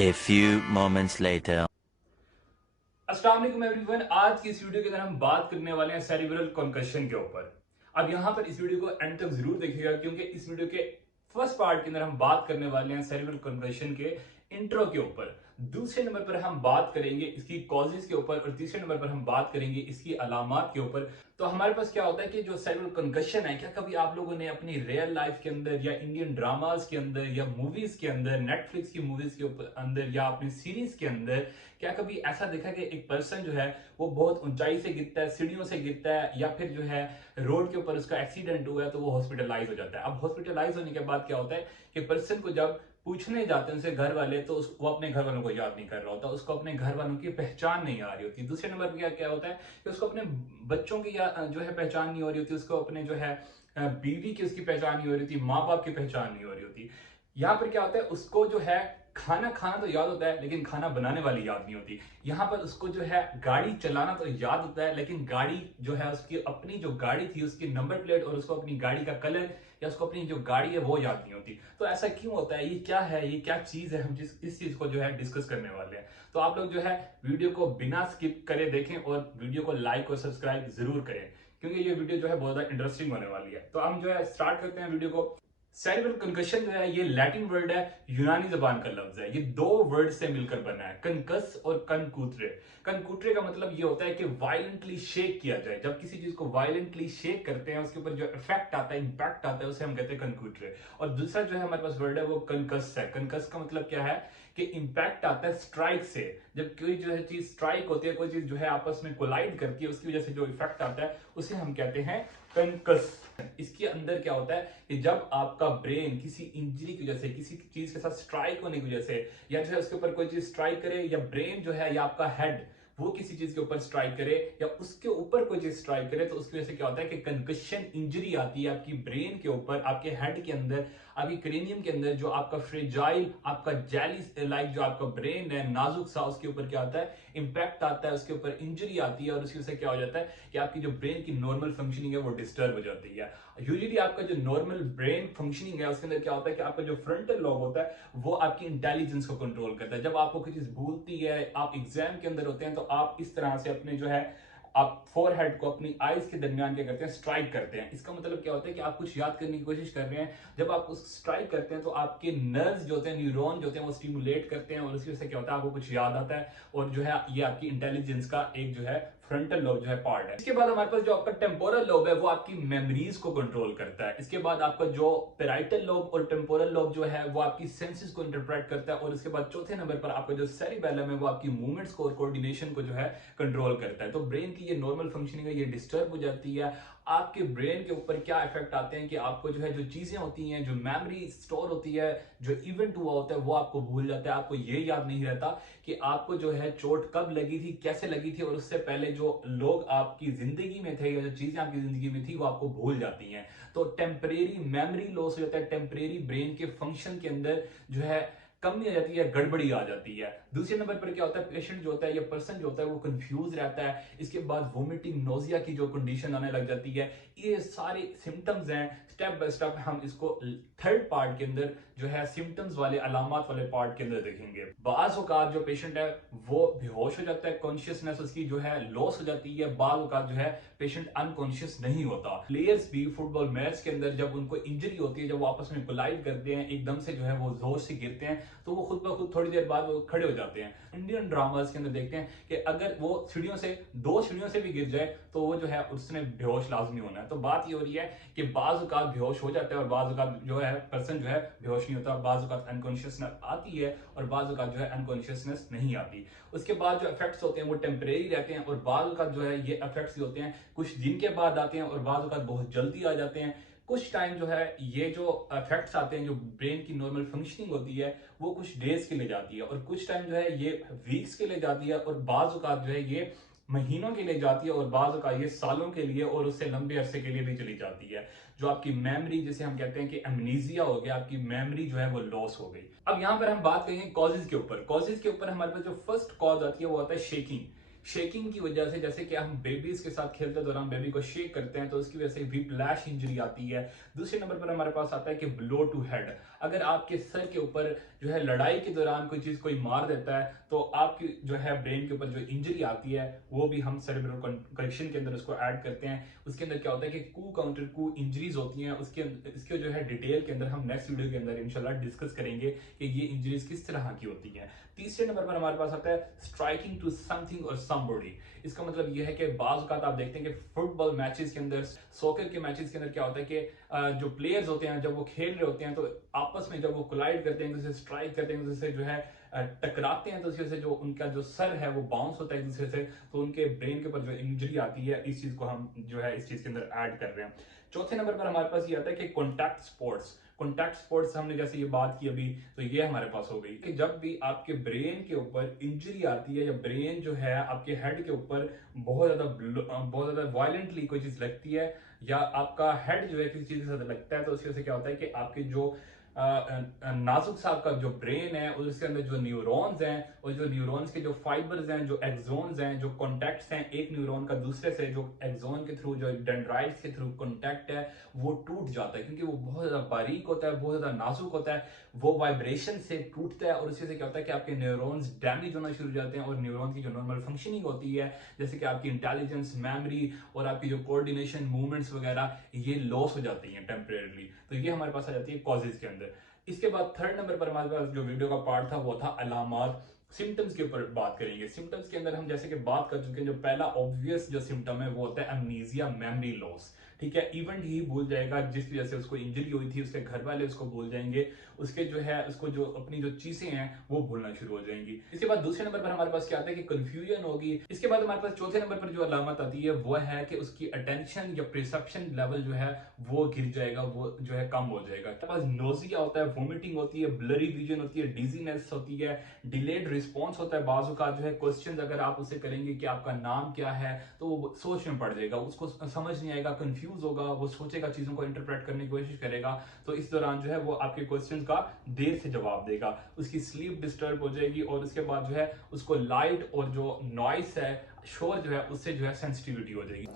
A few moments later. अस्सलाम वालेकुम everyone. आज की इस वीडियो के अंदर हम बात करने वाले हैं सेरिब्रल कॉन्कशन के ऊपर। अब यहाँ पर इस वीडियो को एंड तक जरूर देखिएगा क्योंकि इस वीडियो के फर्स्ट पार्ट के अंदर हम बात करने वाले हैं सेरिब्रल कॉन्कशन के इंट्रो के ऊपर। दूसरे नंबर पर हम बात करेंगे इसकी कॉजेज के ऊपर और तीसरे नंबर पर हम बात करेंगे इसकी अलामात के ऊपर। तो हमारे पास क्या होता है कि जो सेरिब्रल कंकशन है, क्या कभी आप लोगों ने अपनी रियल लाइफ के अंदर या इंडियन ड्रामाज के अंदर या मूवीज के अंदर, नेटफ्लिक्स की मूवीज के ऊपर अंदर या अपनी सीरीज के अंदर क्या कभी ऐसा देखा कि एक पर्सन जो है वो बहुत ऊंचाई से गिरता है, सीढ़ियों से गिरता है, या फिर जो है रोड के ऊपर उसका एक्सीडेंट हुआ है तो वो हॉस्पिटलाइज हो जाता है। अब हॉस्पिटलाइज होने के बाद क्या होता है कि पर्सन को जब पूछने जाते हैं उनसे घर वाले, तो वो अपने घर वालों को याद नहीं कर रहा होता, उसको अपने घर वालों की पहचान नहीं आ रही होती। दूसरे नंबर पर क्या क्या होता है कि उसको अपने बच्चों की जो है पहचान नहीं हो रही होती, उसको अपने जो है बीवी की उसकी पहचान नहीं हो रही होती, माँ बाप की पहचान नहीं हो रही होती। यहाँ पर क्या होता है, उसको जो है खाना खाना तो याद होता है लेकिन खाना बनाने वाली याद नहीं होती। यहाँ पर उसको जो है गाड़ी चलाना तो याद होता है लेकिन गाड़ी जो है उसकी अपनी जो गाड़ी थी उसकी नंबर प्लेट और उसको अपनी गाड़ी का कलर या उसको अपनी जो गाड़ी है वो याद नहीं होती। तो ऐसा क्यों होता है, ये क्या है, ये क्या चीज है, हम इस चीज को जो है डिस्कस करने वाले हैं। तो आप लोग जो है वीडियो को बिना स्किप करे देखें और वीडियो को लाइक और सब्सक्राइब जरूर करें क्योंकि ये वीडियो जो है बहुत ज्यादा इंटरेस्टिंग होने वाली है। तो हम जो है स्टार्ट करते हैं वीडियो को। सेरिब्रल कंकशन जो है ये लैटिन वर्ड है, यूनानी जबान का लफ्ज है। ये दो वर्ड से मिलकर बना है, कंकस और कनकूत्रे। कनकूत्रे का मतलब ये होता है कि वायलेंटली शेक किया जाए। जब किसी चीज को वायलेंटली शेक करते हैं उसके ऊपर जो इफेक्ट आता है, इंपैक्ट आता है, उसे हम कहते हैं कनकूत्रे। और दूसरा जो है हमारे पास वर्ड है वो कनकस है। कनकस का मतलब क्या है कि इंपैक्ट आता है स्ट्राइक से। जब कोई जो है चीज स्ट्राइक होती है, कोई चीज जो है आपस में कोलाइड करती है, उसकी वजह से जो इफेक्ट आता है उसे हम कहते हैं कंकस। इसके अंदर क्या होता है कि जब आपका ब्रेन किसी इंजरी की वजह से, किसी चीज के साथ स्ट्राइक होने की वजह से, या जो है उसके ऊपर कोई चीज स्ट्राइक करे, या ब्रेन जो है या आपका हेड वो किसी चीज के ऊपर स्ट्राइक करे या उसके ऊपर कोई चीज स्ट्राइक करे, तो उसकी वजह से क्या होता है कि कंकशन इंजरी आती है आपकी ब्रेन के ऊपर, आपके हेड के अंदर, आपकी क्रेनियम के अंदर। जो आपका फ्रेजाइल, आपका जेली लाइक जो आपका ब्रेन है नाजुक सा, उसके ऊपर क्या आता है, इंपैक्ट आता है, उसके ऊपर इंजरी आती है और उसकी वजह से क्या हो जाता है कि आपकी जो ब्रेन की नॉर्मल फंक्शनिंग है वो डिस्टर्ब हो जाती है। यूजुअली आपका जो नॉर्मल ब्रेन फंक्शनिंग है उसके अंदर क्या होता है कि आपका जो फ्रंटल लॉब होता है वो आपकी इंटेलिजेंस को कंट्रोल करता है। जब आपको कोई चीज भूलती है, आप एग्जाम के अंदर होते हैं, तो आप इस तरह से अपने जो है आप फोरहेड को अपनी आईज के दरमियान क्या करते हैं, स्ट्राइक करते हैं। इसका मतलब क्या होता है कि आप कुछ याद करने की कोशिश कर रहे हैं, जब आप उस स्ट्राइक करते हैं तो आपके नर्व्स जो होते हैं, न्यूरॉन जो होते हैं वो स्टिमुलेट करते हैं और उसकी वजह से क्या होता है आपको कुछ याद आता है। और जो है ये आपकी इंटेलिजेंस का एक जो है फ्रंटल लोब जो है पार्ट है। इसके बाद हमारे पास जो आपका टेम्पोरल लोब है वो आपकी मेमोरीज को कंट्रोल करता है। इसके बाद आपका जो पेराइटल लोब और टेम्पोरल लोब जो है वो आपकी सेंसेस को इंटरप्रेट करता है। और इसके बाद चौथे नंबर पर आपका जो सेरिबेलम है वो आपकी मूवमेंट्स को और कोऑर्डिनेशन को जो है कंट्रोल करता है। तो ब्रेन की ये नॉर्मल फंक्शनिंग है ये डिस्टर्ब हो जाती है। आपके ब्रेन के ऊपर क्या इफेक्ट आते हैं कि आपको जो है जो चीजें होती हैं, जो मेमोरी स्टोर होती है, जो इवेंट हुआ होता है वो आपको भूल जाता है। आपको ये याद नहीं रहता कि आपको जो है चोट कब लगी थी, कैसे लगी थी, और उससे पहले जो लोग आपकी जिंदगी में थे या जो चीजें आपकी जिंदगी में थी वो आपको भूल जाती हैं। तो टेम्परेरी मेमोरी लॉस हो जाता है, टेम्परेरी ब्रेन के फंक्शन के अंदर जो है कमी आ जाती है, गड़बड़ी आ जाती है। दूसरे नंबर पर क्या होता है, पेशेंट जो होता है या पर्सन जो होता है वो कंफ्यूज रहता है। इसके बाद वोमिटिंग, नोजिया की जो कंडीशन आने लग जाती है। ये सारे सिम्टम्स हैं। स्टेप बाय स्टेप हम इसको थर्ड पार्ट के अंदर जो है सिम्टम्स वाले, अलामत वाले पार्ट के अंदर देखेंगे। बाज औकात जो पेशेंट है वो बेहोश हो जाता है, कॉन्शियसनेस उसकी जो है लॉस हो जाती है। बाज औकात जो है पेशेंट अनकॉन्शियस नहीं होता। प्लेयर्स भी फुटबॉल मैच के अंदर जब उनको इंजरी होती है, जब वो आपस में कोलाइड करते हैं, एकदम से जो है वो जोर से गिरते हैं, तो वो खुद ब खुद थोड़ी देर बाद वो खड़े हो जाते हैं। इंडियन ड्रामास के अंदर देखते हैं कि अगर वो सीढ़ियों से, दो सीढ़ियों से भी गिर जाए तो वो जो है उसने बेहोश लाजमी होना है। तो बात ये हो रही है कि बाज औकात बेहोश हो जाता है और बाज औकात जो है पर्सन जो है बेहोश नहीं होता। बाज औकात अनकॉन्शियसनेस आती है और बाज औकात जो है अनकॉन्शियसनेस नहीं आती। उसके बाद जो इफेक्ट्स होते हैं वो टेम्परेरी रहते हैं और बाज औकात जो है ये इफेक्ट्स होते हैं कुछ दिन के बाद आते हैं और बाज औकात बहुत जल्दी आ जाते हैं। कुछ टाइम जो है ये जो इफेक्ट्स आते हैं, जो ब्रेन की नॉर्मल फंक्शनिंग होती है वो कुछ डेज के लिए जाती है, और कुछ टाइम जो है ये वीक्स के लिए जाती है, और बाज औकात जो है ये महीनों के लिए जाती है, और बाज औकात ये सालों के लिए और उससे लंबे अरसे के लिए भी चली जाती है। जो आपकी मेमोरी, जिसे हम कहते हैं कि एमनीजिया हो गया, आपकी मेमोरी जो है वो लॉस हो गई। अब यहाँ पर हम बात करेंगे कॉजेज के ऊपर। कॉजेज के ऊपर हमारे पास जो फर्स्ट कॉज आती है वो आता है शेकिंग। शेकिंग की वजह से, जैसे कि हम बेबीज के साथ खेलते दौरान बेबी को शेक करते हैं तो उसकी वजह से व्हिप्लैश इंजरी आती है। दूसरे नंबर पर हमारे पास आता है कि ब्लो टू हेड। अगर आपके सर के ऊपर जो है लड़ाई के दौरान कोई चीज कोई मार देता है तो आपकी जो है ब्रेन के ऊपर जो इंजरी आती है वो भी हम सेरेब्रल कंकशन के अंदर उसको ऐड करते हैं। उसके अंदर क्या होता है कि कू काउंटर कू इंजरीज होती हैं, इसके जो है डिटेल के अंदर हम नेक्स्ट वीडियो के अंदर इंशाल्लाह डिस्कस करेंगे कि ये इंजरीज किस तरह की होती हैं। तीसरे नंबर पर हमारे पास आता है स्ट्राइकिंग टू समथिंग और समबॉडी। इसका मतलब यह है कि बाज़ औक़ात आप देखते हैं कि फुटबॉल मैचेस के अंदर, सॉकर के मैचेस के अंदर क्या होता है कि जो प्लेयर्स होते हैं जब वो खेल रहे होते हैं तो आपस में जब वो कोलाइड करते हैं, जैसे स्ट्राइक करते हैं, जैसे जो है टकराते हैं, तो इससे जो उनका जो सर है वो बाउंस होता है एक दूसरे से, तो उनके ब्रेन के ऊपर जो इंजरी आती है, इस चीज को हम जो है इस चीज के अंदर ऐड कर रहे हैं। चौथे नंबर पर हमारे पास ये आता है कि कॉन्टैक्ट स्पोर्ट्स। कॉन्टैक्ट स्पोर्ट्स हमने जैसे ये बात की अभी, तो ये हमारे पास हो गई कि जब भी आपके ब्रेन के ऊपर इंजरी आती है या ब्रेन जो है आपके हेड के ऊपर बहुत ज्यादा वायलेंटली कोई चीज लगती है या आपका हेड जो है किसी चीज के साथ लगता है, तो उसकी वजह से क्या होता है कि आपके जो नाजुक सा आपका जो ब्रेन है और उसके अंदर जो न्यूरॉन्स हैं और जो न्यूरॉन्स के जो फाइबर्स हैं, जो एक्सोन्स हैं, जो कॉन्टैक्ट्स हैं एक न्यूरॉन का दूसरे से, जो एक्सोन के थ्रू, जो डेंड्राइट्स के थ्रू कॉन्टैक्ट है वो टूट जाता है क्योंकि वो बहुत ज्यादा बारीक होता है, बहुत ज्यादा नाजुक होता है, वो वाइब्रेशन से टूटता है और उससे क्या होता है कि आपके न्यूरॉन्स डैमेज होना शुरू हो जाते हैं और न्यूरॉन की जो नॉर्मल फंक्शनिंग होती है, जैसे कि आपकी इंटेलिजेंस, मेमोरी और आपकी जो कोऑर्डिनेशन, मूवमेंट्स वगैरह, ये लॉस हो जाती हैं टेम्परेरीली। तो ये हमारे पास आ जाती है कॉजेज के अंदर। इसके बाद थर्ड नंबर पर हमारे पास जो वीडियो का पार्ट था वो था अलामात, सिम्टम्स के ऊपर बात करेंगे। सिम्टम्स के अंदर हम जैसे कि बात कर चुके हैं, जो पहला ऑब्वियस जो सिम्टम है वो होता है अमनीजिया, मेमोरी लॉस। ठीक है, इवेंट ही भूल जाएगा जिस वजह से उसको इंजरी हुई थी, उसके घर वाले उसको भूल जाएंगे, उसके जो है उसको जो अपनी जो चीजें हैं वो भूलना शुरू हो जाएंगी। इसके बाद दूसरे नंबर पर हमारे पास क्या आता है कि कंफ्यूजन होगी। इसके बाद हमारे पास चौथे नंबर पर जो अलामत आती है वो है कि उसकी अटेंशन या परसेप्शन लेवल जो है वो गिर जाएगा, वो जो है कम हो जाएगा। हमारे पास नोजिया होता है, वोमिटिंग होती है, ब्लरी विजन होती है, डिजीनेस होती है, डिलेड रिस्पॉन्स होता है। बाजू का जो है क्वेश्चन अगर आप उसे करेंगे कि आपका नाम क्या है तो वो सोच में पड़ जाएगा, उसको समझ नहीं आएगा, कंफ्यूज होगा, वो सोचेगा, चीजों को इंटरप्रेट करने की कोशिश करेगा, तो इस दौरान जो है वो आपके क्वेश्चंस का देर से जवाब देगा, उसकी स्लीप डिस्टर्ब हो जाएगी और उसके बाद जो है उसको लाइट और जो नॉइस है, शोर जो है उससे जो है सेंसिटिविटी हो जाएगी।